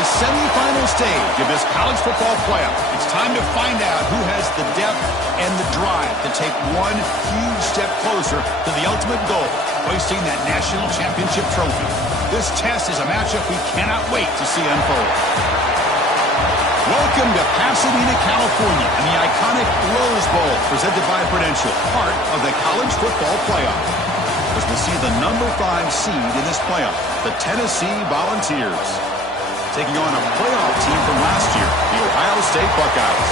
the semifinal stage of this college football playoff. It's time to find out who has the depth and the drive to take one huge step closer to the ultimate goal, hoisting that national championship trophy. This test is a matchup we cannot wait to see unfold. Welcome to Pasadena, California, and the iconic Rose Bowl, presented by Prudential, part of the college football playoff. As we see the number 5 seed in this playoff, the Tennessee Volunteers, taking on a playoff team from last year, the Ohio State Buckeyes.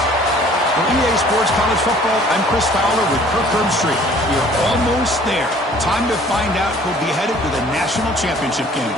For EA Sports College Football, I'm Chris Fowler with Kirk Herbstreit. We are almost there. Time to find out who'll be headed to the national championship game.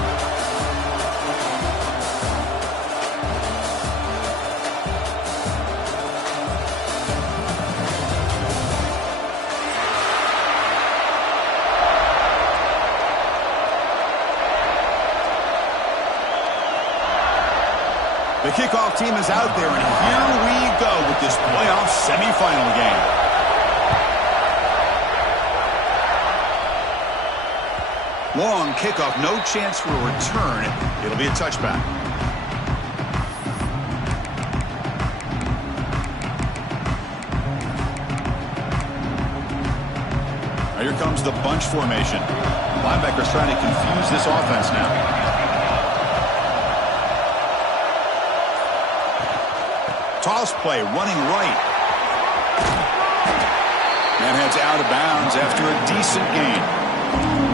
The kickoff team is out there, and here we go with this playoff semifinal game. Long kickoff, no chance for a return. It'll be a touchback. Now here comes the bunch formation. Linebackers trying to confuse this offense now. Toss play, running right. And heads out of bounds after a decent gain.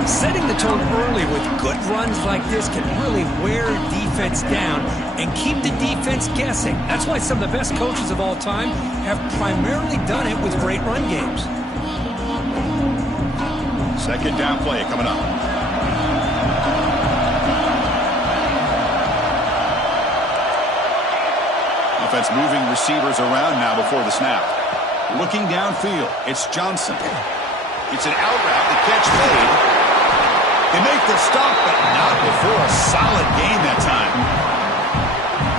Setting the tone early with good runs like this can really wear defense down and keep the defense guessing. That's why some of the best coaches of all time have primarily done it with great run games. Second down play coming up. Offense moving receivers around now before the snap. Looking downfield, it's Johnson. It's an out route, the catch made. They make the stop, but not before a solid gain that time.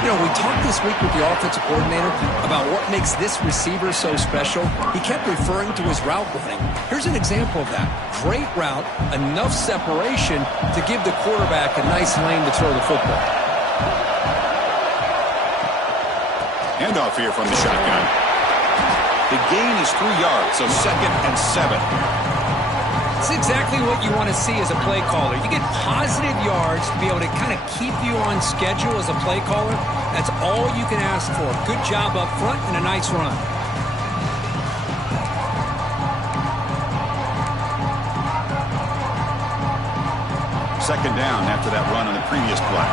You know, we talked this week with the offensive coordinator about what makes this receiver so special. He kept referring to his route running. Here's an example of that. Great route, enough separation to give the quarterback a nice lane to throw the football. Handoff here from the shotgun. The gain is 3 yards, so 2nd and 7. It's exactly what you want to see as a play caller. You get positive yards to be able to kind of keep you on schedule as a play caller. That's all you can ask for. Good job up front and a nice run. Second down after that run on the previous play.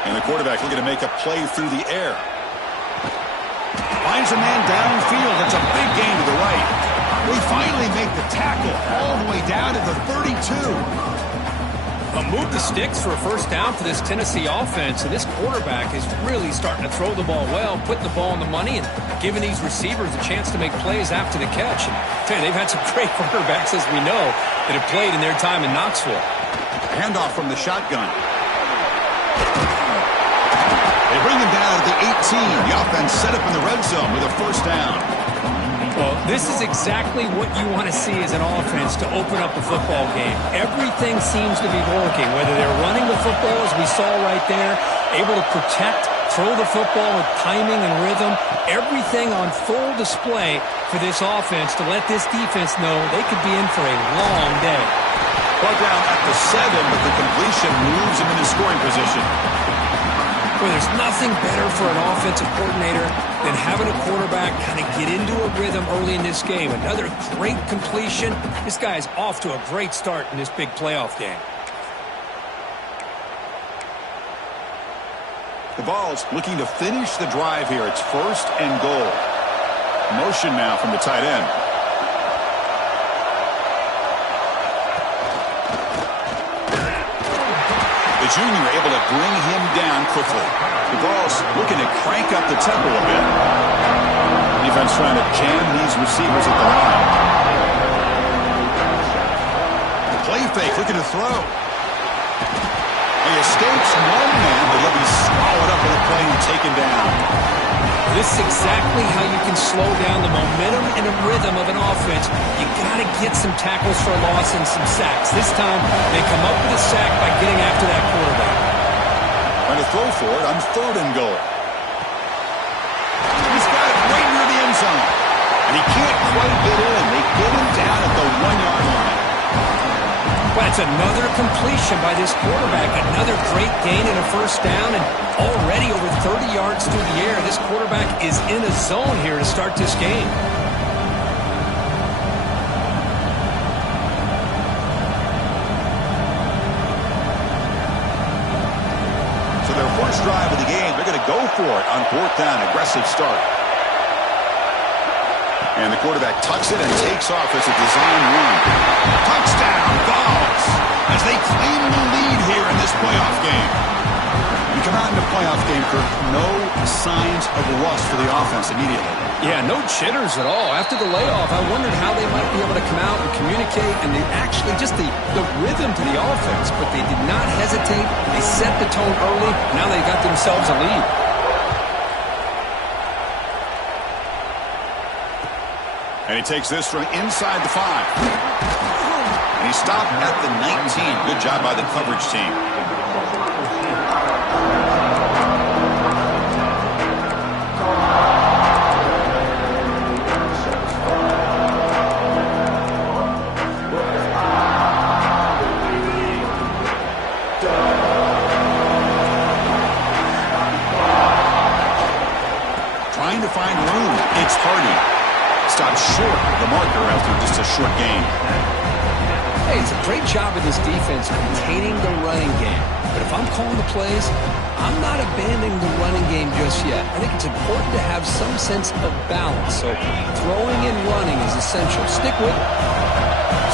And the quarterback looking to make a play through the air. Finds a man downfield. That's a big gain to the right. They finally make the tackle all the way down to the 32. Move the sticks for a first down for this Tennessee offense. And this quarterback is really starting to throw the ball well, putting the ball on the money, and giving these receivers a chance to make plays after the catch. And I tell you, they've had some great quarterbacks, as we know, that have played in their time in Knoxville. Handoff from the shotgun. They bring him down at the 18. The offense set up in the red zone with a first down. Well, this is exactly what you want to see as an offense to open up the football game. Everything seems to be working, whether they're running the football, as we saw right there, able to protect, throw the football with timing and rhythm. Everything on full display for this offense to let this defense know they could be in for a long day. Ball down at the 7, but the completion moves him into scoring position. Well, there's nothing better for an offensive coordinator than having a quarterback kind of get into a rhythm early in this game. Another great completion. This guy's off to a great start in this big playoff game. The Vols looking to finish the drive here. It's 1st and goal. Motion now from the tight end. Junior able to bring him down quickly. The Vols looking to crank up the tempo a bit. Defense trying to jam these receivers at the line. Play fake, looking to throw. He escapes one man, but he'll be swallowed up in a play and taken down. This is exactly how you can slow down the momentum and the rhythm of an offense. You got to get some tackles for a loss and some sacks. This time, they come up with a sack by getting after that quarterback. Trying to throw for it on 3rd and goal. He's got it right near the end zone. And he can't quite get in. They get him down at the 1-yard line. But it's another completion by this quarterback. Another great gain and a first down. And already over 30 yards through the air, this quarterback is in a zone here to start this game. So their first drive of the game, they're going to go for it on 4th down. Aggressive start. And the quarterback tucks it and takes off as a design run. Touchdown, Vols, as they claim the lead here in this playoff game. You come out in the playoff game, Kirk, no signs of rust for the offense immediately. Yeah, no jitters at all. After the layoff, I wondered how they might be able to come out and communicate, and they actually just the rhythm to the offense, but they did not hesitate. They set the tone early. Now they got themselves a lead. And he takes this from inside the 5. And he stopped at the 19. Good job by the coverage team. Trying to find room. It's Hardy. Stopped short of the marker after just a short gain. Hey, it's a great job of this defense containing the running game. But if I'm calling the plays, I'm not abandoning the running game just yet. I think it's important to have some sense of balance. So throwing and running is essential. Stick with it.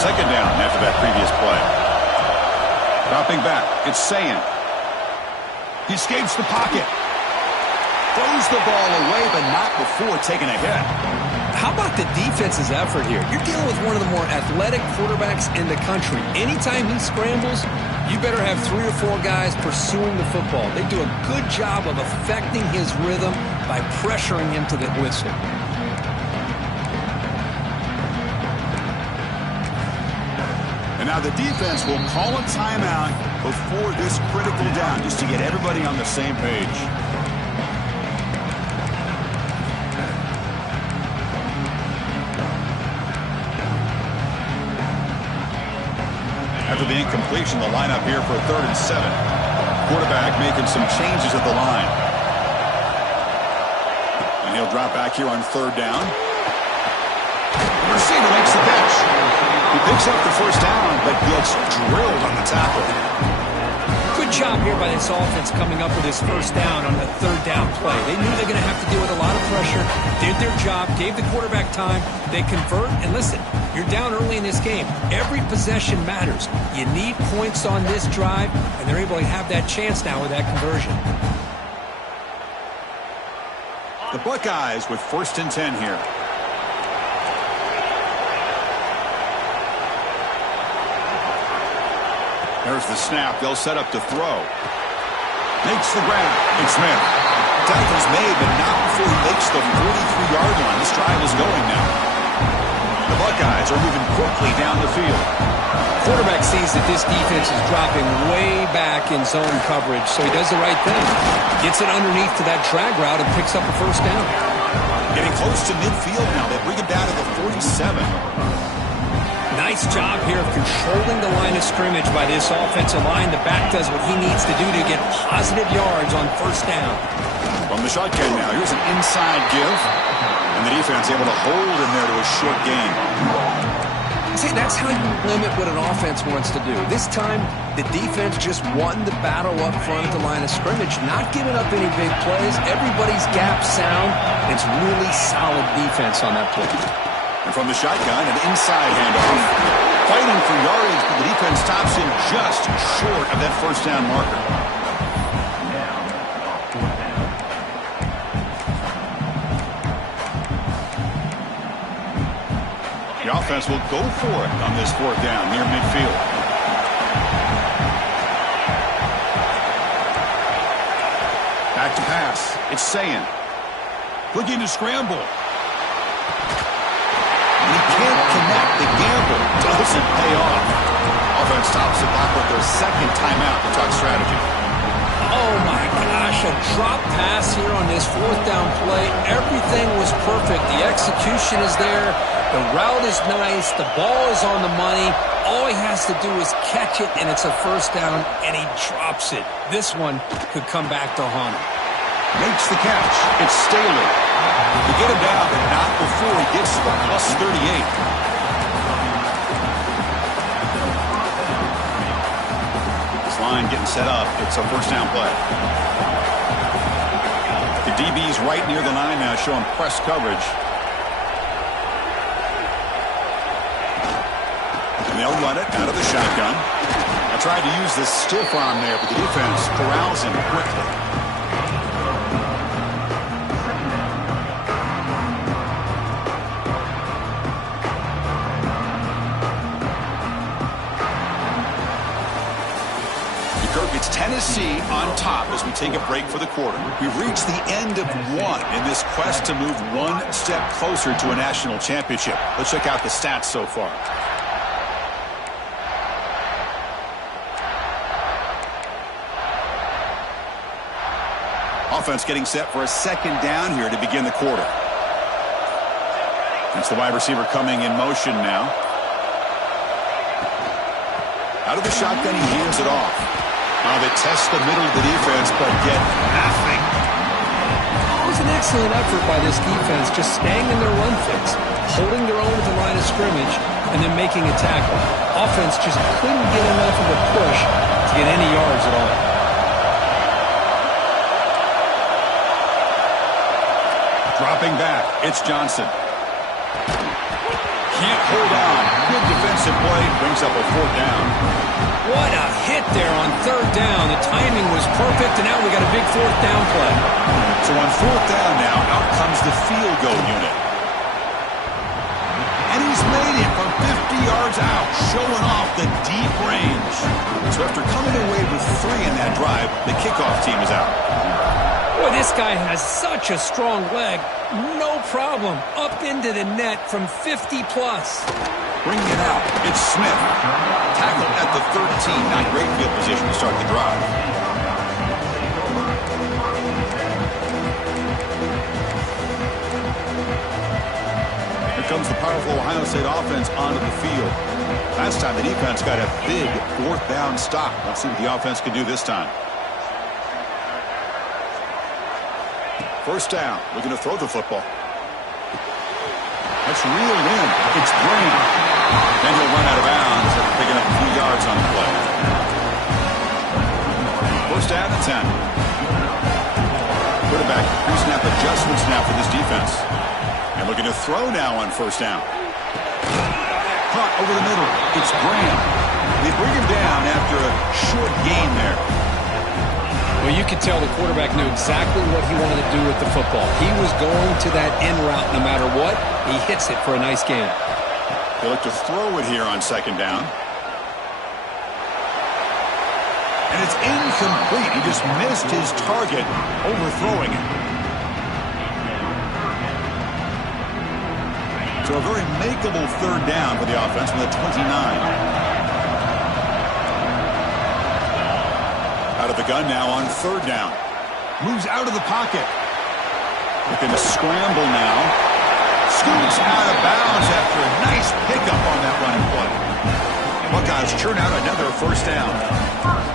2nd down after that previous play. Dropping back. It's Sayin. He escapes the pocket. Throws the ball away, but not before taking a hit. How about the defense's effort here? You're dealing with one of the more athletic quarterbacks in the country. Anytime he scrambles, you better have 3 or 4 guys pursuing the football. They do a good job of affecting his rhythm by pressuring him to the whistle. And now the defense will call a timeout before this critical down, just to get everybody on the same page. After the incompletion, the lineup here for 3rd and 7. Quarterback making some changes at the line. And he'll drop back here on 3rd down. The receiver makes the catch. He picks up the first down, but gets drilled on the tackle. Good job here by this offense coming up with his first down on the 3rd down play. They knew they were going to have to deal with a lot of pressure, did their job, gave the quarterback time. They convert, and listen, you're down early in this game. Every possession matters. You need points on this drive, and they're able to have that chance now with that conversion. The Buckeyes with 1st and 10 here. There's the snap. They'll set up to throw. Makes the grab. It's Smith. Tackle's made, but not before he makes the 43-yard line. This drive is going now. The Buckeyes are moving quickly down the field. Quarterback sees that this defense is dropping way back in zone coverage, so he does the right thing. Gets it underneath to that drag route and picks up a first down. Getting close to midfield now. They bring it down to the 47. Nice job here of controlling the line of scrimmage by this offensive line. The back does what he needs to do to get positive yards on first down. From the shotgun now, here's an inside give. And the defense able to hold him there to a short gain. See, that's how you limit what an offense wants to do. This time, the defense just won the battle up front at the line of scrimmage, not giving up any big plays. Everybody's gap sound. It's really solid defense on that play. And from the shotgun, an inside handoff. Fighting for yardage, but the defense stops him just short of that first down marker. The offense will go for it on this 4th down near midfield. Back to pass. It's Sayin. Looking to scramble. He can't connect. The gamble doesn't pay off. Offense stops the clock with their second timeout to talk strategy. Oh, my gosh, a drop pass here on this fourth down play. Everything was perfect. The execution is there. The route is nice. The ball is on the money. All he has to do is catch it, and it's a first down, and he drops it. This one could come back to haunt him. Makes the catch. It's Staley. To get him down, but not before he gets to the plus 38. Line getting set up. It's a first down play. The DB's right near the line now, showing press coverage. And they'll run it out of the shotgun. I tried to use the stiff arm there, but the defense corrals him quickly. It's Tennessee on top as we take a break for the quarter. We've reached the end of one in this quest to move one step closer to a national championship. Let's check out the stats so far. Offense getting set for a second down here to begin the quarter. It's the wide receiver coming in motion now. Out of the shotgun, he hands it off. They test the middle of the defense, but get nothing. It was an excellent effort by this defense, just staying in their run fix, holding their own at the line of scrimmage, and then making a tackle. Offense just couldn't get enough of a push to get any yards at all. Dropping back, it's Johnson. Can't hold on. Good defensive play, brings up a fourth down. What a hit there on third down. The timing was perfect, and now we got a big fourth down play. So on fourth down now, out comes the field goal unit. And he's made it from 50 yards out, showing off the deep range. So after coming away with 3 in that drive, the kickoff team is out. Boy, this guy has such a strong leg. No problem. Up into the net from 50-plus. Bringing it out, it's Smith. Tackled at the 13. Not great field position to start the drive. Here comes the powerful Ohio State offense onto the field. Last time the defense got a big fourth down stop. Let's see what the offense can do this time. First down, looking to throw the football. That's reeled in. It's Green. Then he'll run out of bounds after picking up a few yards on the play. First down and 10. Quarterback pre-snap adjustments now for this defense. And looking to throw now on first down. Caught over the middle. It's Graham. They bring him down after a short gain there. Well, you could tell the quarterback knew exactly what he wanted to do with the football. He was going to that in route no matter what. He hits it for a nice gain. They look to throw it here on second down. And it's incomplete. He just missed his target, overthrowing it. So a very makeable third down for the offense from the 29. Out of the gun now on third down. Moves out of the pocket. Looking to scramble now. Scoots out of bounds after a nice pickup on that running play. Buckeyes churn out another first down.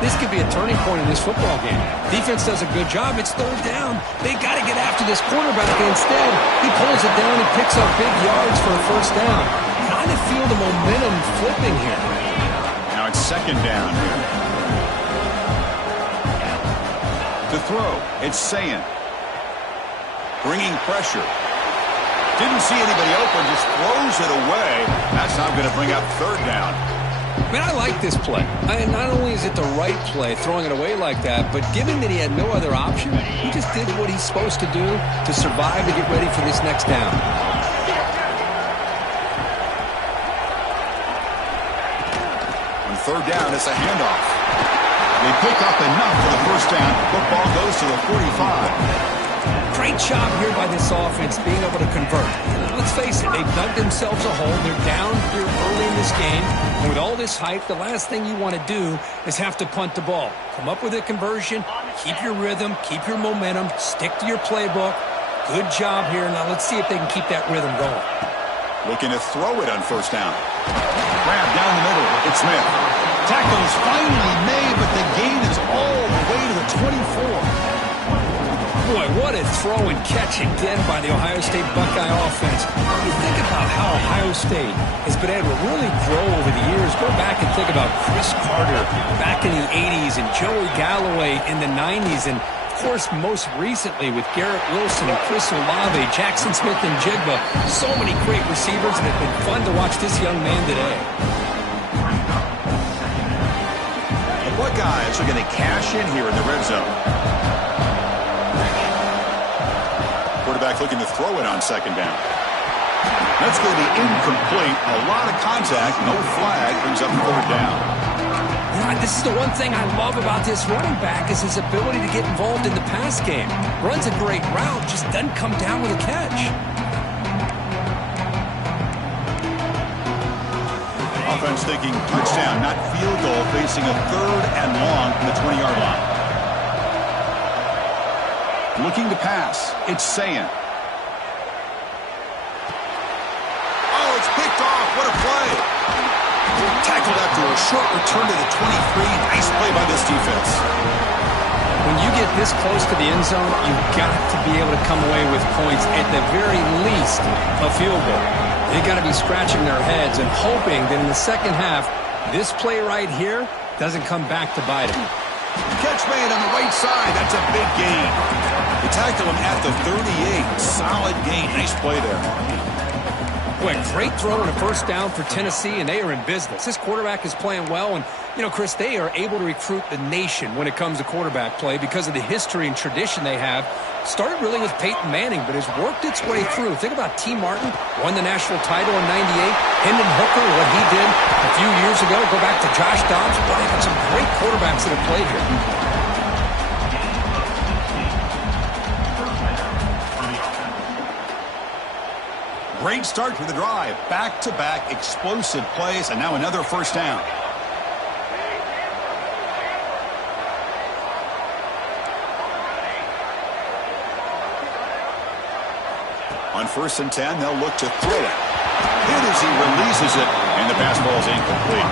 This could be a turning point in this football game. Defense does a good job. It's third down. They got to get after this quarterback. Instead, he pulls it down and picks up big yards for a first down. Kind of feel the momentum flipping here. Now it's second down here. To throw, it's Sayin. Bringing pressure. Didn't see anybody open, just throws it away. That's not going to bring up third down. Man, I like this play. Not only is it the right play, throwing it away like that, but given that he had no other option, he just did what he's supposed to do to survive and get ready for this next down. On third down, it's a handoff. They pick up enough for the first down. Football goes to the 45. Great job here by this offense being able to convert. Let's face it, they've dug themselves a hole. They're down here early in this game. And with all this hype, the last thing you want to do is have to punt the ball. Come up with a conversion, keep your rhythm, keep your momentum, stick to your playbook. Good job here. Now let's see if they can keep that rhythm going. Looking to throw it on first down. Grab down the middle. It's Smith. Tackle is finally made, but the gain is all the way to the 24. Boy, what a throw and catch again by the Ohio State Buckeye offense. When you think about how Ohio State has been able to really grow over the years, go back and think about Chris Carter back in the 80s and Joey Galloway in the 90s, and of course most recently with Garrett Wilson and Chris Olave, Jackson Smith and Jigba. So many great receivers, and it's been fun to watch this young man today. The Buckeyes are going to cash in here in the red zone. Quarterback looking to throw it on second down. That's going to be incomplete. A lot of contact. No flag. Brings up third down. Yeah, this is the one thing I love about this running back is his ability to get involved in the pass game. Runs a great route, just doesn't come down with a catch. Offense thinking touchdown, not field goal, facing a third and long from the 20-yard line. Looking to pass. It's Sayin. Oh, it's picked off. What a play. Tackled after a short return to the 23. Nice play by this defense. When you get this close to the end zone, you've got to be able to come away with points, at the very least, a field goal. They've got to be scratching their heads and hoping that in the second half, this play right here doesn't come back to bite them. Catch made on the right side. That's a big gain. They tackle him at the 38. Solid gain. Nice play there. Boy, great throw and a first down for Tennessee, and they are in business. This quarterback is playing well, and, you know, Chris, they are able to recruit the nation when it comes to quarterback play because of the history and tradition they have. Started really with Peyton Manning, but has worked its way through. Think about T. Martin, won the national title in '98. Hendon Hooker, what he did a few years ago. Go back to Josh Dobbs. Boy, they've got some great quarterbacks that have played here. Great start to the drive. Back-to-back explosive plays, and now another first down. On 1st and 10, they'll look to throw it. Hit as he releases it, and the pass ball is incomplete.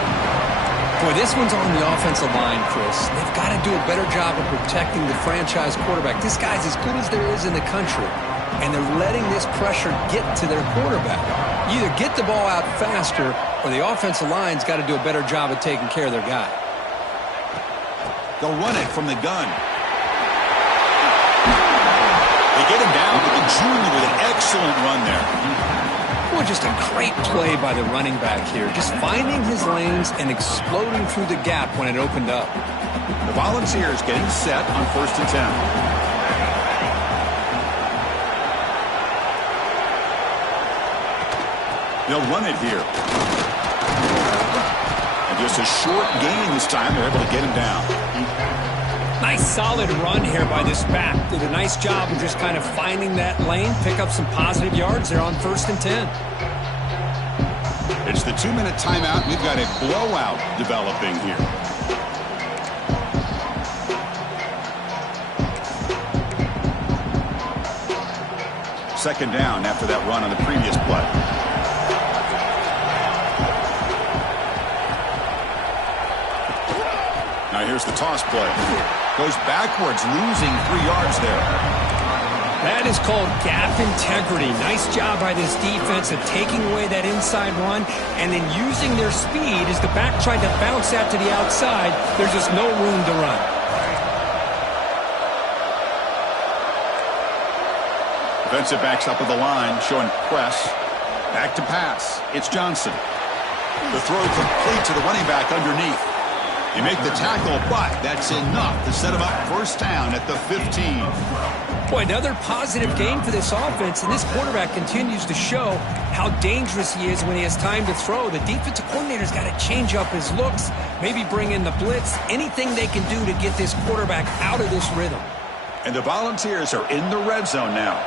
Boy, this one's on the offensive line, Chris. They've got to do a better job of protecting the franchise quarterback. This guy's as good as there is in the country, and they're letting this pressure get to their quarterback. You either get the ball out faster, or the offensive line's got to do a better job of taking care of their guy. They'll run it from the gun. They get him down to the junior with an excellent run there. Well, just a great play by the running back here. Just finding his lanes and exploding through the gap when it opened up. The Volunteers getting set on 1st and 10. They'll run it here. And just a short gain this time. They're able to get him down. Nice solid run here by this back. Did a nice job of just kind of finding that lane, pick up some positive yards there on 1st and 10. It's the 2-minute timeout. We've got a blowout developing here. Second down after that run on the previous play. Now here's the toss play. Goes backwards, losing 3 yards there. That is called gap integrity. Nice job by this defense of taking away that inside run and then using their speed as the back tried to bounce out to the outside. There's just no room to run. Defensive backs up with the line, showing press. Back to pass. It's Johnson. The throw complete to the running back underneath. You make the tackle, but that's enough to set him up first down at the 15. Boy, another positive game for this offense, and this quarterback continues to show how dangerous he is when he has time to throw. The defensive coordinator's got to change up his looks, maybe bring in the blitz, anything they can do to get this quarterback out of this rhythm. And the Volunteers are in the red zone now.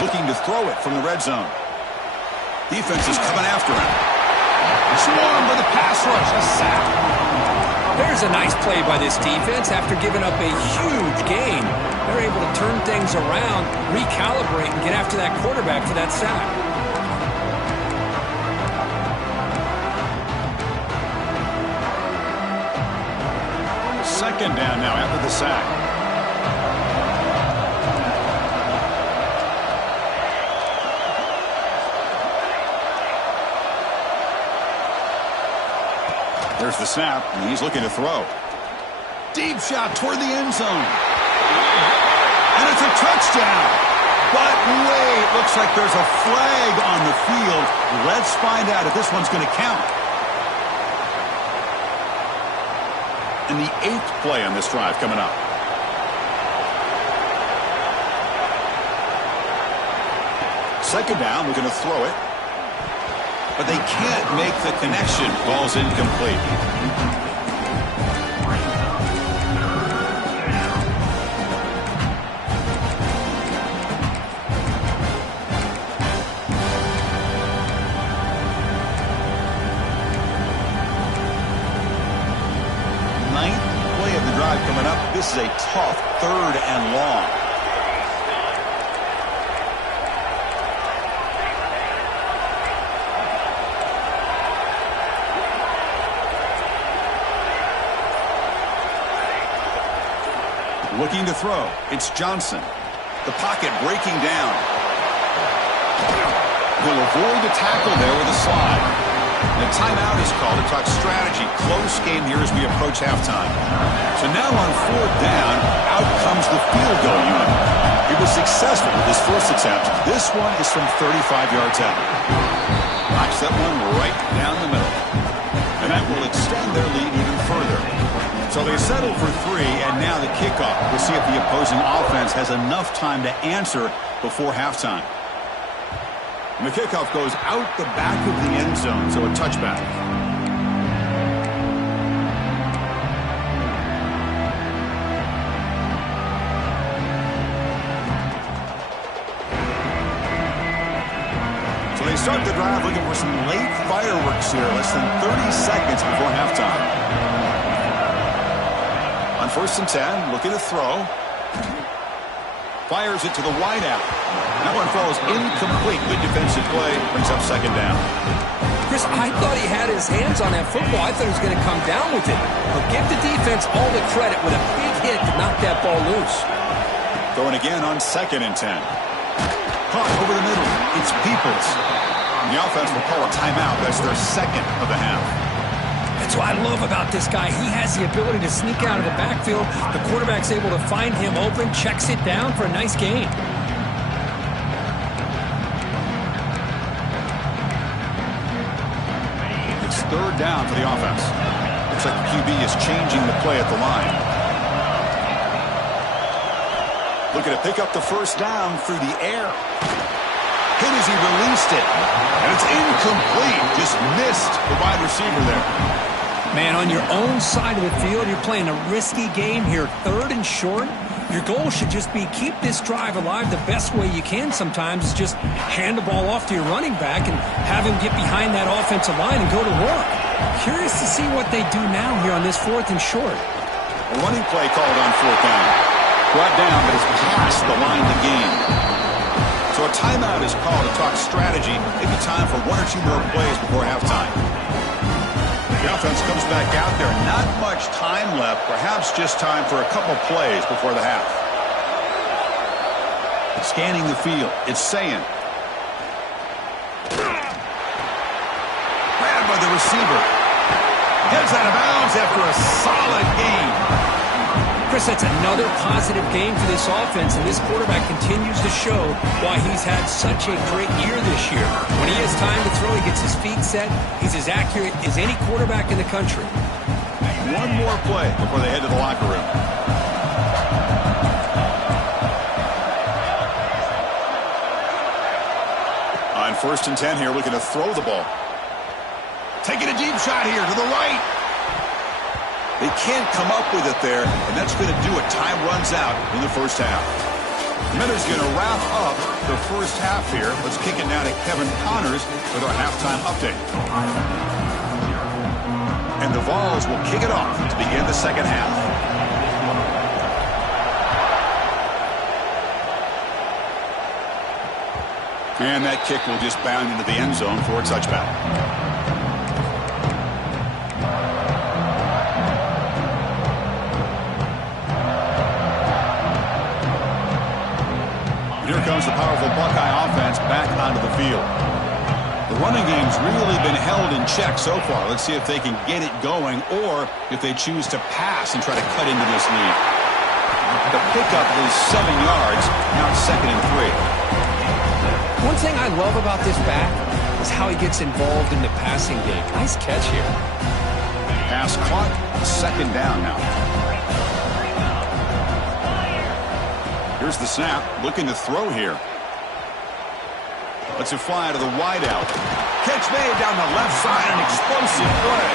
Looking to throw it from the red zone. Defense is coming after him. Swarmed with a pass rush. A sack. There's a nice play by this defense. After giving up a huge gain, they're able to turn things around, recalibrate, and get after that quarterback for that sack. Second down now after the sack. There's the snap, and he's looking to throw. Deep shot toward the end zone. And it's a touchdown. But wait, looks like there's a flag on the field. Let's find out if this one's going to count. And the 8th play on this drive coming up. Second down, we're going to throw it. But they can't make the connection. Ball's incomplete. Ninth play of the drive coming up. This is a tough 3rd and long. Looking to throw. It's Johnson. The pocket breaking down. He'll avoid the tackle there with a slide. The timeout is called to talk strategy. Close game here as we approach halftime. So now on 4th down, out comes the field goal unit. He was successful with his first attempt. This one is from 35 yards out. Knocks that one right down the middle. And that will extend their lead even further. So they settle for 3, and now the kickoff. We'll see if the opposing offense has enough time to answer before halftime. And the kickoff goes out the back of the end zone, so a touchback. So they start the drive looking for some late fireworks here, less than 30 seconds before halftime. On 1st and 10, looking to throw. Fires it to the wideout. That one falls incomplete. Good defensive play. Brings up 2nd down. Chris, I thought he had his hands on that football. I thought he was going to come down with it. But give the defense all the credit with a big hit to knock that ball loose. Throwing again on 2nd and 10. Caught over the middle. It's Peoples. The offense will call a timeout. That's their 2nd of the half. That's what I love about this guy. He has the ability to sneak out of the backfield. The quarterback's able to find him open, checks it down for a nice gain. It's 3rd down for the offense. Looks like the QB is changing the play at the line. Looking to pick up the 1st down through the air. Hit as he released it. And it's incomplete. Just missed the wide receiver there. Man, on your own side of the field, you're playing a risky game here. 3rd and short. Your goal should just be keep this drive alive the best way you can sometimes is just hand the ball off to your running back and have him get behind that offensive line and go to work. Curious to see what they do now here on this 4th and short. A running play called on 4th down. Brought down, but it's past the line to gain. So a timeout is called to talk strategy. Maybe time for 1 or 2 more plays before halftime. The offense comes back out there. Not much time left. Perhaps just time for a couple plays before the half. Scanning the field. It's Sayin. Grabbed by the receiver. Heads out of bounds after a solid game. Chris, that's another positive game for this offense, and this quarterback continues to show why he's had such a great year this year. When he has time to throw, he gets his feet set. He's as accurate as any quarterback in the country. 1 more play before they head to the locker room. On 1st and 10 here, looking to throw the ball. Taking a deep shot here to the right. They can't come up with it there, and that's going to do it. Time runs out in the first half. Miller's going to wrap up the first half here. Let's kick it now to Kevin Connors with our halftime update. And the Vols will kick it off to begin the second half. And that kick will just bound into the end zone for a touchback. Here comes the powerful Buckeye offense back onto the field. The running game's really been held in check so far. Let's see if they can get it going or if they choose to pass and try to cut into this lead. The pickup is 7 yards. Now it's 2nd and 3. One thing I love about this back is how he gets involved in the passing game. Nice catch here. Pass caught. 2nd down now. Here's the snap, looking to throw here. Lets it fly to the wideout. Catch made down the left side, an explosive play.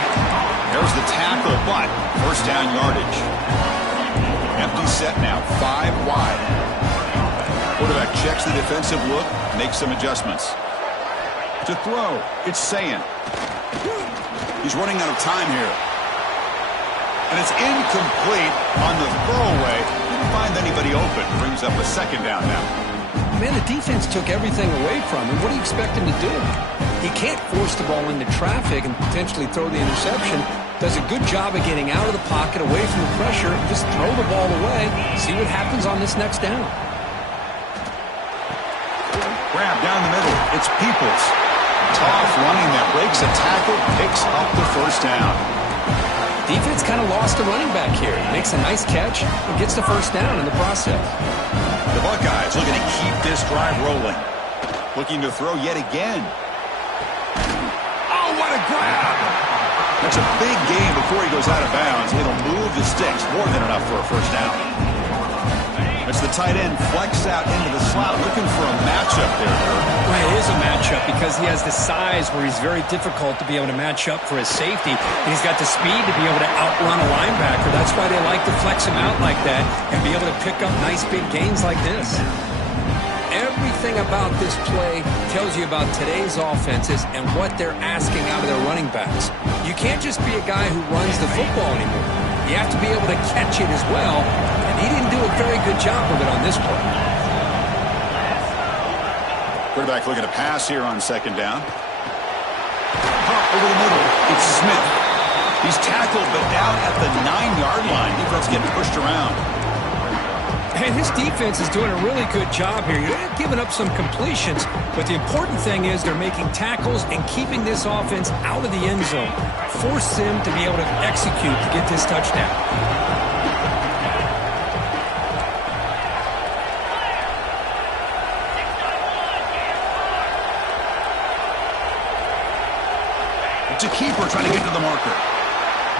There's the tackle, but first down yardage. Empty set now, 5 wide. Quarterback checks the defensive look, makes some adjustments. To throw, it's Sayin. He's running out of time here. And it's incomplete on the throwaway. Didn't find anybody open. Brings up a 2nd down now. Man, the defense took everything away from him. What do you expect him to do? He can't force the ball into traffic and potentially throw the interception. Does a good job of getting out of the pocket, away from the pressure, and just throw the ball away. See what happens on this next down. Grab down the middle. It's Peoples. Tough running that breaks a tackle, picks up the first down. Defense kind of lost a running back here. Makes a nice catch and gets the first down in the process. The Buckeyes looking to keep this drive rolling. Looking to throw yet again. Oh, what a grab! That's a big gain before he goes out of bounds. It'll move the sticks. More than enough for a first down. It's the tight end flex out into the slot. Looking for a matchup there. Well, it is a matchup because he has the size where he's very difficult to be able to match up for his safety. And he's got the speed to be able to outrun a linebacker. That's why they like to flex him out like that and be able to pick up nice big gains like this. Everything about this play tells you about today's offenses and what they're asking out of their running backs. You can't just be a guy who runs the football anymore. You have to be able to catch it as well, and he didn't do a very good job of it on this play. Quarterback looking to pass here on 2nd down. Pop over the middle. It's Smith. He's tackled, but down at the 9-yard line. Defense getting pushed around. And his defense is doing a really good job here. You're not giving up some completions, but the important thing is they're making tackles and keeping this offense out of the end zone. Force them to be able to execute to get this touchdown. It's a keeper trying to get to the marker.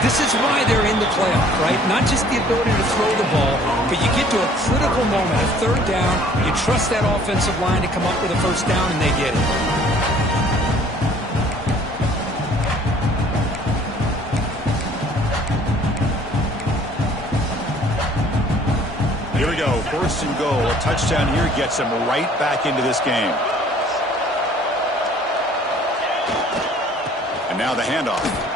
This is why they're in the playoff, right? Not just the ability to throw the ball, but you get to a critical moment, a 3rd down, you trust that offensive line to come up with a first down, and they get it. Here we go, 1st and goal. A touchdown here gets them right back into this game. And now the handoff.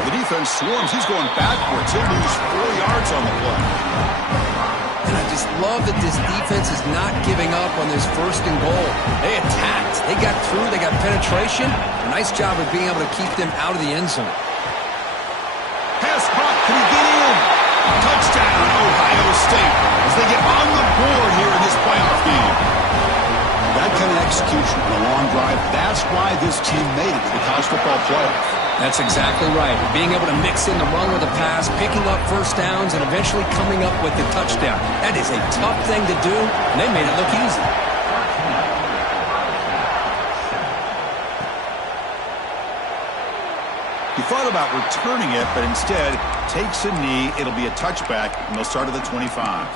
The defense swarms. He's going backwards. He'll lose 4 yards on the play. And I just love that this defense is not giving up on this 1st and goal. They attacked. They got through. They got penetration. A nice job of being able to keep them out of the end zone. Pass caught. Can he get in? Touchdown, Ohio State, as they get on the board here in this playoff game. That kind of execution on a long drive, that's why this team made it to the college football playoff. That's exactly right. Being able to mix in the run with a pass, picking up first downs, and eventually coming up with the touchdown. That is a tough thing to do, and they made it look easy. He thought about returning it, but instead takes a knee. It'll be a touchback, and they'll start at the 25.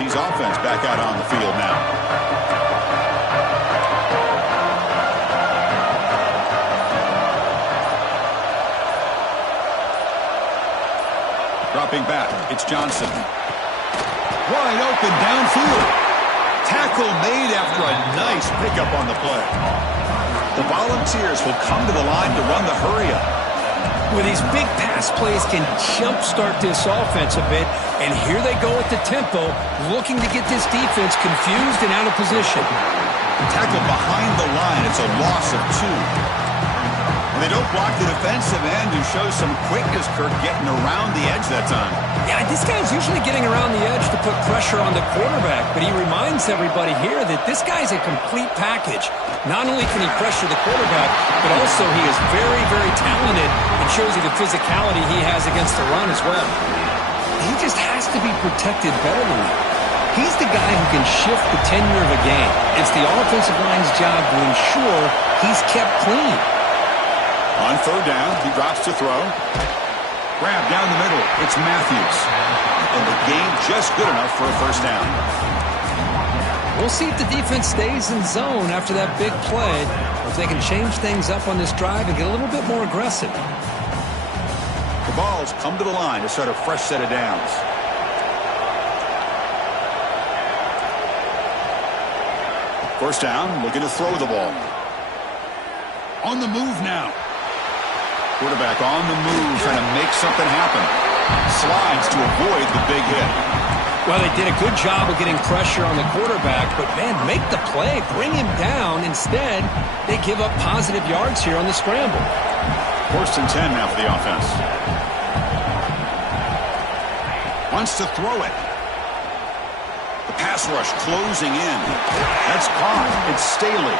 Tennessee's offense back out on the field now. Dropping back, it's Johnson. Wide open downfield. Tackle made after a nice pickup on the play. The Volunteers will come to the line to run the hurry-up. Where these big pass plays can jumpstart this offense a bit, and here they go at the tempo, looking to get this defense confused and out of position. Tackle behind the line. It's a loss of 2. They don't block the defensive end, who shows some quickness, Kirk, getting around the edge that time. Yeah, this guy's usually getting around the edge to put pressure on the quarterback, but he reminds everybody here that this guy's a complete package. Not only can he pressure the quarterback, but also he is very, very talented and shows you the physicality he has against the run as well. He just has to be protected better than that. He's the guy who can shift the tenure of a game. It's the offensive line's job to ensure he's kept clean. On third down, he drops to throw. Grab down the middle. It's Matthews. And the game just good enough for a first down. We'll see if the defense stays in zone after that big play, or if they can change things up on this drive and get a little bit more aggressive. The Vols come to the line to start a fresh set of downs. First down, looking to throw the ball. On the move now. Quarterback on the move, trying to make something happen. Slides to avoid the big hit. Well, they did a good job of getting pressure on the quarterback, but, man, make the play, bring him down. Instead, they give up positive yards here on the scramble. First and 10 now for the offense. Wants to throw it. The pass rush closing in. That's caught. It's Staley.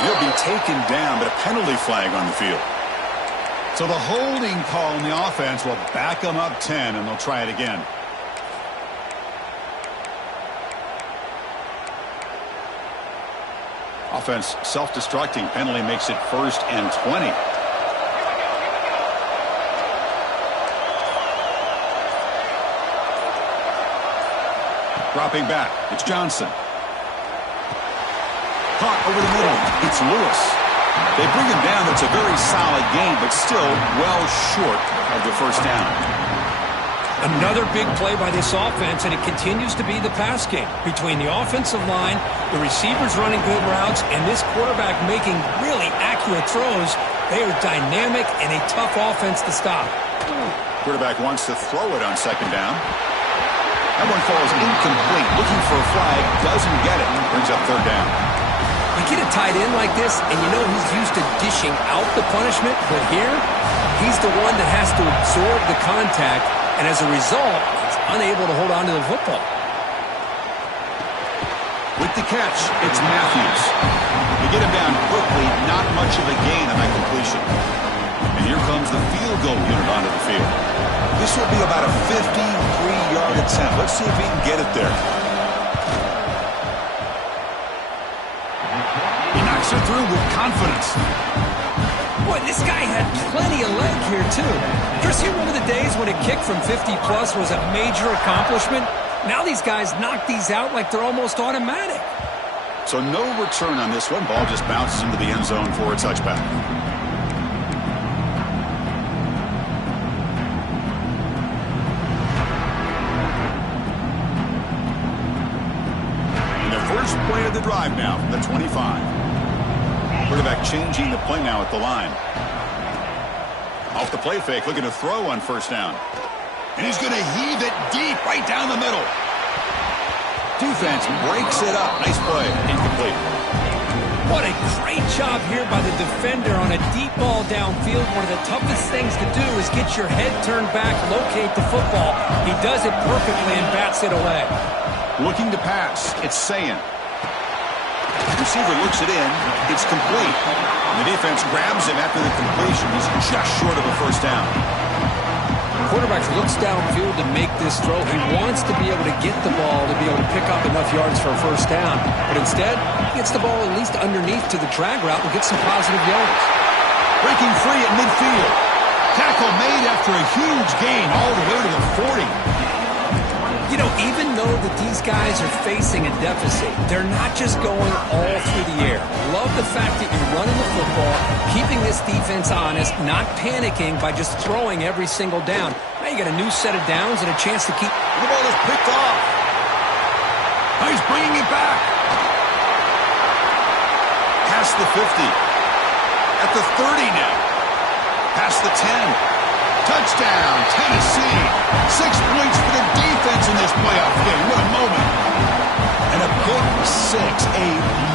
He'll be taken down, but a penalty flag on the field. So the holding call on the offense will back them up 10, and they'll try it again. Offense self-destructing. Penalty makes it first and 20. Dropping back. It's Johnson. Caught over the middle. It's Lewis. They bring him down. It's a very solid game, but still well short of the first down. Another big play by this offense, and it continues to be the pass game. Between the offensive line, the receivers running good routes, and this quarterback making really accurate throws, they are dynamic and a tough offense to stop. Quarterback wants to throw it on second down. That one falls incomplete. Looking for a flag. Doesn't get it. Brings up third down. You get a tight end like this, and you know he's used to dishing out the punishment, but here, he's the one that has to absorb the contact, and as a result, he's unable to hold on to the football. With the catch, it's Matthews. You get him down quickly, not much of a gain on that completion. And here comes the field goal unit onto the field. This will be about a 53-yard attempt. Let's see if he can get it there. He knocks it through with confidence. Boy, this guy had plenty of leg here, too. Chris, you remember the days when a kick from 50-plus was a major accomplishment? Now these guys knock these out like they're almost automatic. So no return on this one. Ball just bounces into the end zone for a touchback. And the first play of the drive now from the 25. Quarterback changing the play now at the line. Off the play fake, looking to throw on first down. And he's going to heave it deep right down the middle. Defense breaks it up. Nice play. Incomplete. What a great job here by the defender on a deep ball downfield. One of the toughest things to do is get your head turned back, locate the football. He does it perfectly and bats it away. Looking to pass. It's Sayin. Receiver looks it in. It's complete. And the defense grabs him after the completion. He's just short of a first down. Quarterback looks downfield to make this throw. He wants to be able to get the ball to be able to pick up enough yards for a first down. But instead, he gets the ball at least underneath to the drag route and gets some positive yards. Breaking free at midfield. Tackle made after a huge gain all the way to the 40. You know, even though that these guys are facing a deficit, they're not just going all through the air. Love the fact that you're running the football, keeping this defense honest, not panicking by just throwing every single down. Now you got a new set of downs and a chance to keep... The ball is picked off. Now he's bringing it back. Past the 50. At the 30 now. Past the 10. Touchdown, Tennessee. 6 points for the defense in this playoff game. What a moment. And a pick six, a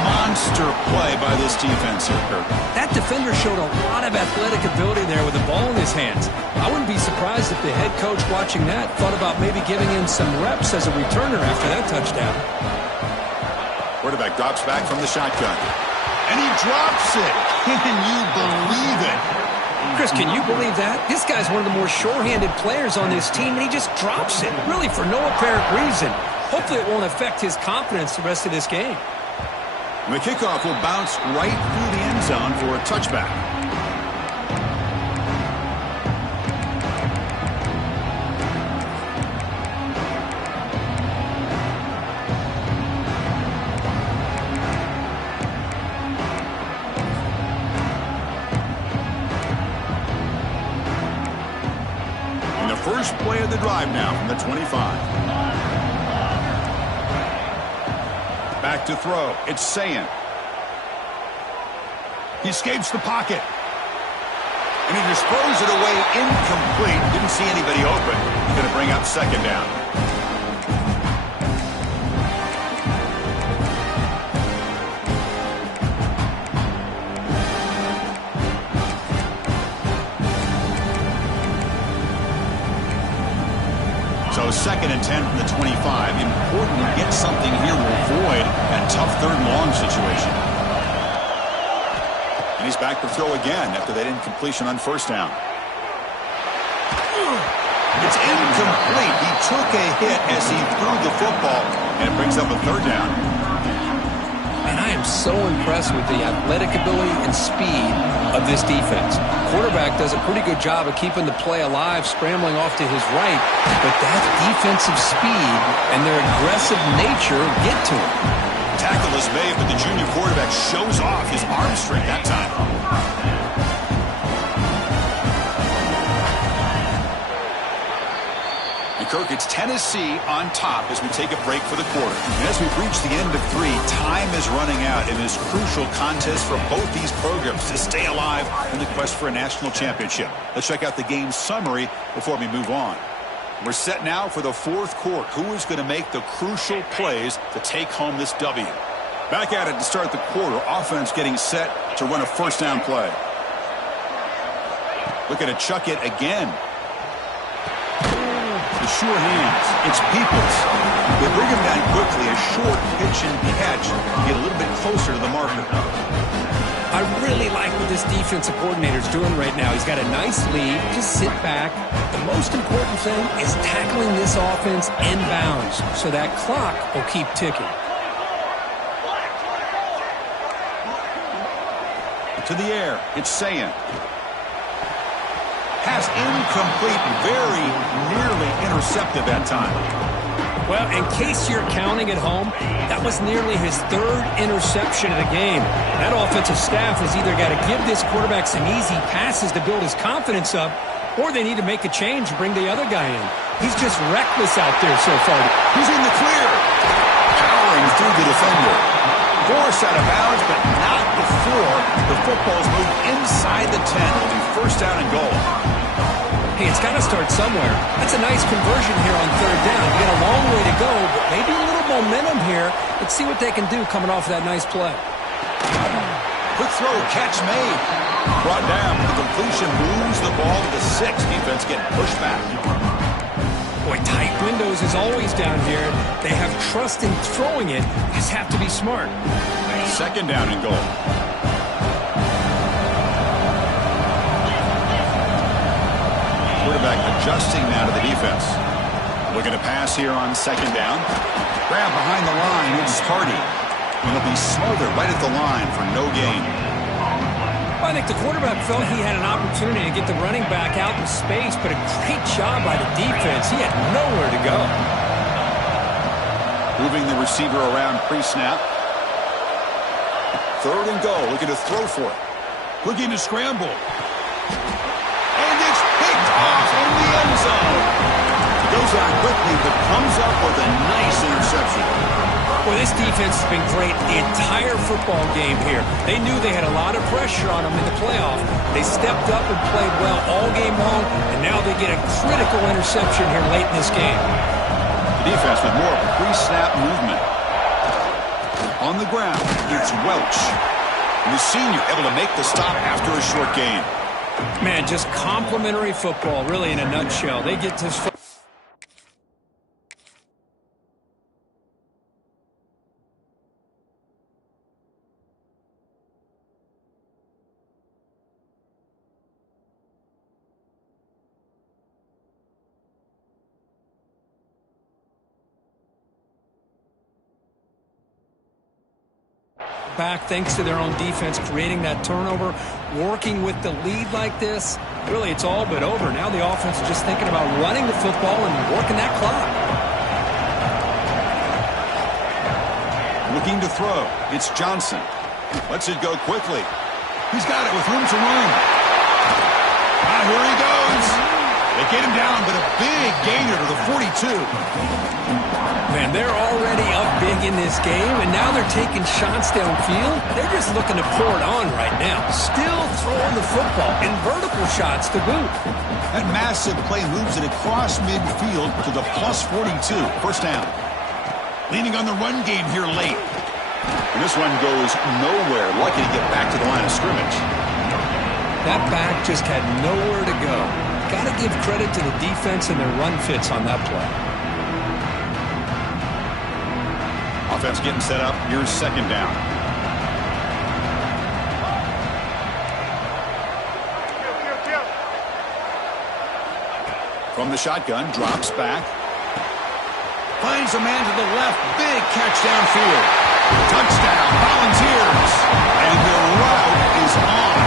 monster play by this defense here, Kirk. That defender showed a lot of athletic ability there with the ball in his hands. I wouldn't be surprised if the head coach watching that thought about maybe giving him some reps as a returner after that touchdown. Quarterback drops back from the shotgun. And he drops it. Can you believe it? Chris, can you believe that? This guy's one of the more sure-handed players on this team, and he just drops it, really for no apparent reason. Hopefully it won't affect his confidence the rest of this game. And the kickoff will bounce right through the end zone for a touchback. First play of the drive now from the 25. Back to throw. It's Sayin. He escapes the pocket. And he just throws it away incomplete. Didn't see anybody open. He's going to bring up second down. So 2nd and 10 from the 25. Important to get something here to avoid that tough third and long situation. And he's back to throw again after that incompletion on first down. It's incomplete. He took a hit as he threw the football, and it brings up a third down. And I am so impressed with the athletic ability and speed of this defense. Quarterback does a pretty good job of keeping the play alive, scrambling off to his right, but that defensive speed and their aggressive nature get to him. Tackle is made, but the junior quarterback shows off his arm strength that time. And Kirk, it's Tennessee on top as we take a break for the quarter. And as we've reached the end of 3, time is running out in this crucial contest for both these programs to stay alive in the quest for a national championship. Let's check out the game summary before we move on. We're set now for the 4th quarter. Who is going to make the crucial plays to take home this W? Back at it to start the quarter. Offense getting set to run a first down play. Looking to chuck it again. The sure hands. It's Peoples. They bring him down quickly. A short pitch and catch to get a little bit closer to the marker. I really like what this defensive coordinator is doing right now. He's got a nice lead. Just sit back. The most important thing is tackling this offense inbounds so that clock will keep ticking. To the air. It's Sayin. Pass incomplete. Very nearly intercepted that time. Well, in case you're counting at home, that was nearly his 3rd interception of the game. That offensive staff has either got to give this quarterback some easy passes to build his confidence up, or they need to make a change and bring the other guy in. He's just reckless out there so far. He's in the clear. Powering through the defender. Force out of bounds, but not before the football's moved inside the 10. It'll be first down and goal. Hey, it's got to start somewhere. That's a nice conversion here on 3rd down. You got a long way to go, but maybe a little momentum here. Let's see what they can do coming off that nice play. Quick throw, catch made. Brought down, the completion moves the ball to the 6. Defense getting pushed back. Boy, tight windows is always down here. They have trust in throwing it. Just have to be smart. 2nd down and goal. Quarterback adjusting now to the defense. Looking to pass here on 2nd down. Grab behind the line. It's Hardy. And it'll be smothered right at the line for no gain. I think the quarterback felt he had an opportunity to get the running back out in space, but a great job by the defense. He had nowhere to go. Moving the receiver around pre-snap. 3rd and goal. Looking to throw for it. Looking to scramble. And it's picked off in the end zone. It goes out quickly, but comes up with a nice interception. Well, this defense has been great the entire football game here. They knew they had a lot of pressure on them in the playoff. They stepped up and played well all game long, and now they get a critical interception here late in this game. The defense with more pre-snap movement. On the ground, it's Welch. And the senior able to make the stop after a short gain. Man, just complimentary football, really, in a nutshell. They get this. Back thanks to their own defense creating that turnover, working with the lead like this. Really, it's all but over. Now the offense is just thinking about running the football and working that clock. Looking to throw. It's Johnson. Lets it go quickly. He's got it with room to run. Here he goes. They get him down, but a big gainer to the 42. Man, they're already up big in this game, and now they're taking shots downfield. They're just looking to pour it on right now. Still throwing the football, and vertical shots to boot. That massive play moves it across midfield to the plus 42. First down. Leaning on the run game here late. And this one goes nowhere. Lucky to get back to the line of scrimmage. That back just had nowhere to go. Got to give credit to the defense and their run fits on that play. Offense getting set up. Here's 2nd down. From the shotgun, drops back. Finds a man to the left. Big catch downfield. Touchdown, Volunteers. And the route is on.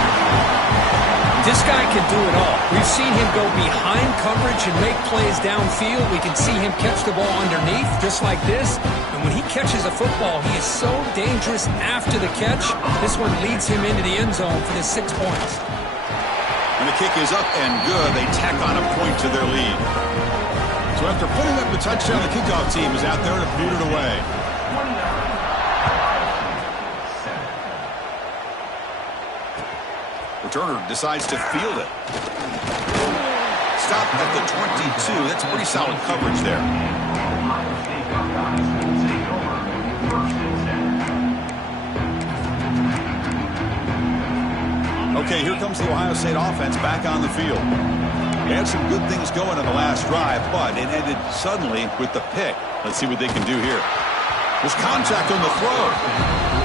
This guy can do it all. We've seen him go behind coverage and make plays downfield. We can see him catch the ball underneath just like this. And when he catches a football, he is so dangerous after the catch. This one leads him into the end zone for the 6 points. And the kick is up and good. They tack on a point to their lead. So after putting up the touchdown, the kickoff team is out there to boot it away. Returner decides to field it. Stop at the 22. That's pretty solid coverage there. Okay, here comes the Ohio State offense back on the field. They had some good things going in the last drive, but it ended suddenly with the pick. Let's see what they can do here. There's contact on the throw.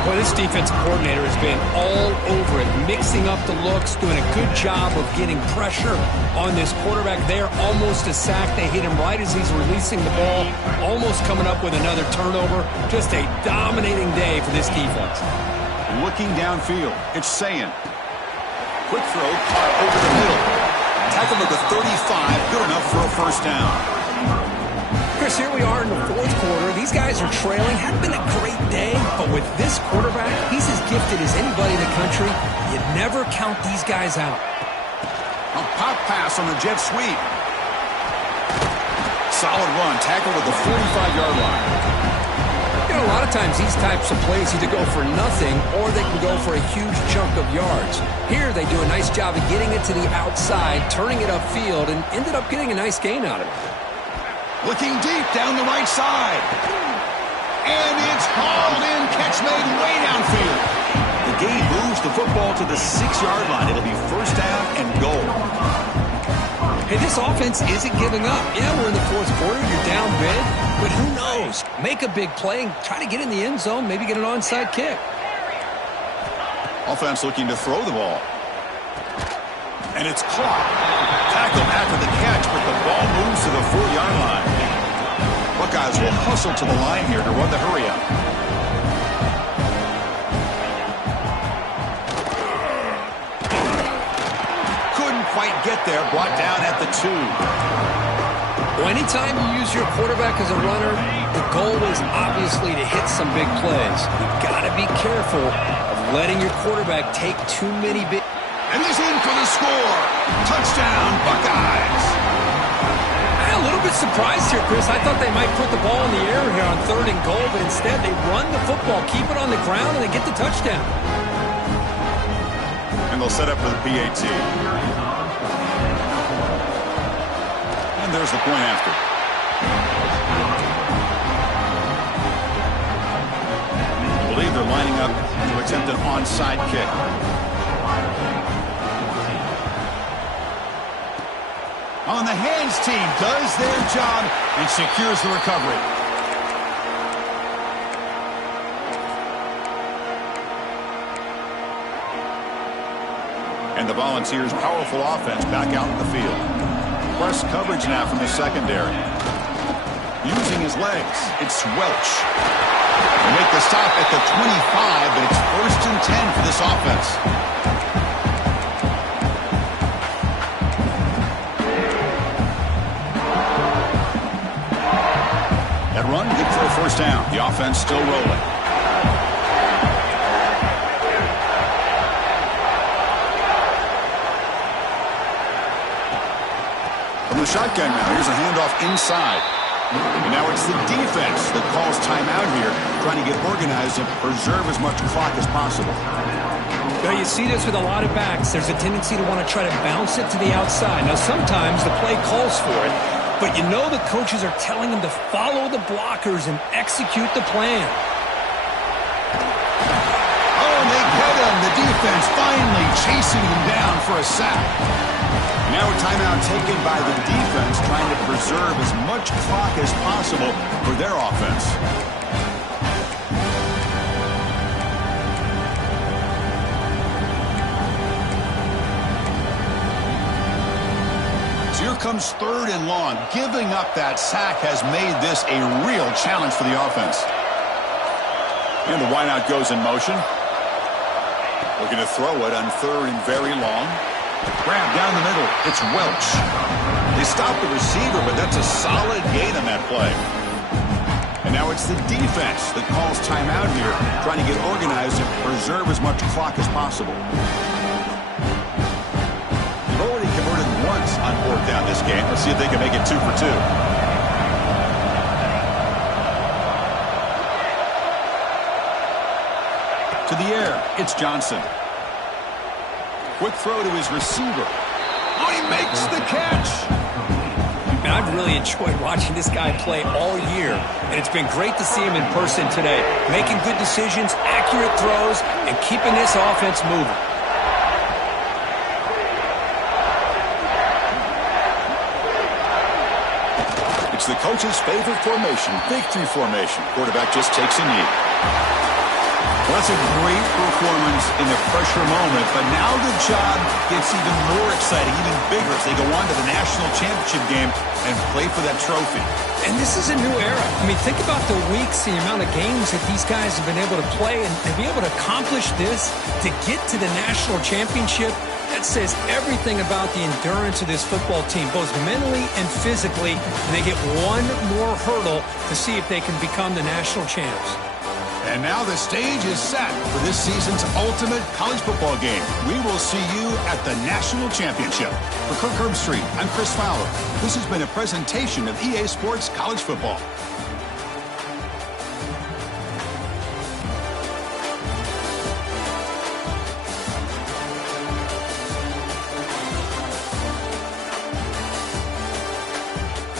Well, this defensive coordinator has been all over it, mixing up the looks, doing a good job of getting pressure on this quarterback there. Almost a sack. They hit him right as he's releasing the ball, almost coming up with another turnover. Just a dominating day for this defense. Looking downfield, it's Sayin. Quick throw, caught over the middle. Tackle to the 35, good enough for a first down. Chris, here we are in the 4th quarter. These guys are trailing. Hadn't been a great day, but with this quarterback, he's as gifted as anybody in the country. You never count these guys out. A pop pass on the jet sweep. Solid run, tackle to the 45-yard line. You know, a lot of times these types of plays either go for nothing or they can go for a huge chunk of yards. Here they do a nice job of getting it to the outside, turning it upfield, and ended up getting a nice gain out of it. Looking deep down the right side. And it's hauled in. Catch made way downfield. The game moves the football to the 6-yard line. It'll be first down and goal. Hey, this offense isn't giving up. Yeah, we're in the 4th quarter. You're down big. But who knows? Make a big play and try to get in the end zone. Maybe get an onside kick. Offense looking to throw the ball. And it's caught. Tackled after the catch, but the ball moves to the 4-yard line. Buckeyes will hustle to the line here to run the hurry-up. Couldn't quite get there. Brought down at the 2. Well, anytime you use your quarterback as a runner, the goal is obviously to hit some big plays. You've got to be careful of letting your quarterback take too many big... And he's in for the score. Touchdown, Buckeyes. I'm a little bit surprised here, Chris. I thought they might put the ball in the air here on 3rd and goal, but instead they run the football, keep it on the ground, and they get the touchdown. And they'll set up for the PAT. And there's the point after. I believe they're lining up to attempt an onside kick. On the hands team does their job and secures the recovery. And the Volunteers' powerful offense back out in the field. Press coverage now from the secondary. Using his legs, it's Welch. They make the stop at the 25, but it's 1st and 10 for this offense. That run, good for a 1st down. The offense still rolling. From the shotgun now, here's a handoff inside. And now it's the defense that calls timeout here, trying to get organized and preserve as much clock as possible. Now, you see this with a lot of backs. There's a tendency to want to try to bounce it to the outside. Now, sometimes the play calls for it, but you know the coaches are telling them to follow the blockers and execute the plan. Oh, and they get him. The defense finally chasing him down for a sack. Now a timeout taken by the defense, trying to preserve as much clock as possible for their offense. So here comes 3rd and long. Giving up that sack has made this a real challenge for the offense. And the wideout goes in motion. Looking to throw it on 3rd and very long. Grab down the middle. It's Welch. They stop the receiver, but that's a solid gain on that play. And now it's the defense that calls timeout here, trying to get organized and preserve as much clock as possible. They've already converted once on 4th down this game. Let's see if they can make it 2 for 2. To the air, it's Johnson. Quick throw to his receiver. Oh, he makes the catch. And I've really enjoyed watching this guy play all year, and it's been great to see him in person today, making good decisions, accurate throws, and keeping this offense moving. It's the coach's favorite formation, victory formation. Quarterback just takes a knee. Well, that's a great performance in the pressure moment, but now the job gets even more exciting, even bigger as they go on to the national championship game and play for that trophy. And this is a new era. I mean, think about the weeks, the amount of games that these guys have been able to play, and to be able to accomplish this, to get to the national championship, that says everything about the endurance of this football team, both mentally and physically, and they get one more hurdle to see if they can become the national champs. And now the stage is set for this season's ultimate college football game. We will see you at the National Championship. For Kirk Herbstreit, I'm Chris Fowler. This has been a presentation of EA Sports College Football.